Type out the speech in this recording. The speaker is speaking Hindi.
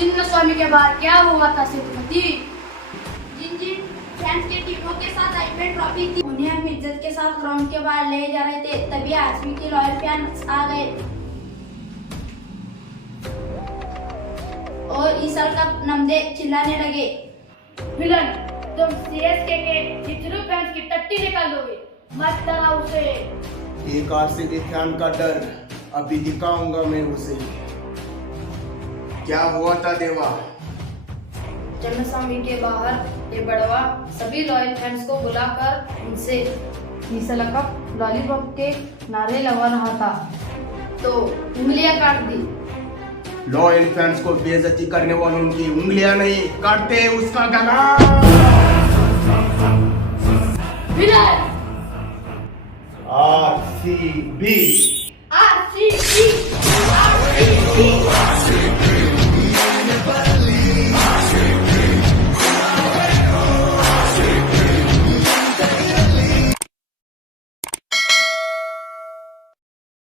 चिन्न स्वामी के बाहर क्या हुआ था सेठपति? जिन जिन फैंस के टीमों के साथ आईपीएल ट्रॉफी थी उन्हें हम इज्जत के साथ ग्राउंड के बाहर ले जा रहे थे, तभी आरसीबी के लॉयल फैंस आ गए और इस साल का नमदे चिल्लाने लगे। विलन, तुम सीएसके के जितने फैंस की टट्टी निकाल दोगे, मत डरा उसे। एक आरसीबी फैन का डर अभी दिखाऊंगा मैं उसे। क्या हुआ था देवा? चिन्नस्वामी के बाहर ये बड़वा सभी लॉयल फैंस को बुलाकर उनसे तीसरा कप लॉलीपॉप के नारे लगा रहा था तो उंगलियां काट दी। लॉयल फैंस को बेइज्जती करने वालों की उंगलियां नहीं काटते उसका गला। Villain, RCB